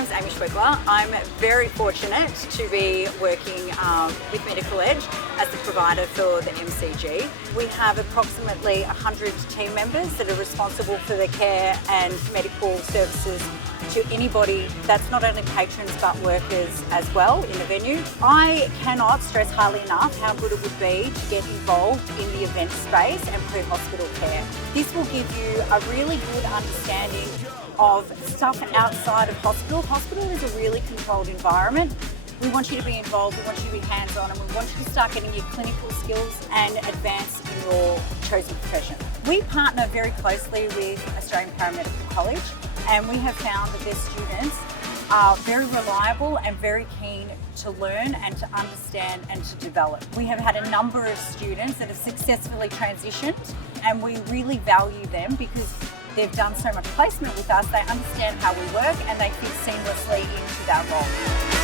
name's Amy Schwegler. I'm very fortunate to be working with Medical Edge as the provider for the MCG. We have approximately 100 team members that are responsible for the care and medical services to anybody that's not only patrons but workers as well in the venue. I cannot stress highly enough how good it would be to get involved in the event space and pre-hospital care. This will give you a really good understanding of stuff outside of hospital. Hospital is a really controlled environment. We want you to be involved, we want you to be hands-on, and we want you to start getting your clinical skills and advance in your chosen profession. We partner very closely with Australian Paramedical College, and we have found that their students are very reliable and very keen to learn and to understand and to develop. We have had a number of students that have successfully transitioned, and we really value them because they've done so much placement with us. They understand how we work and they fit seamlessly into that role.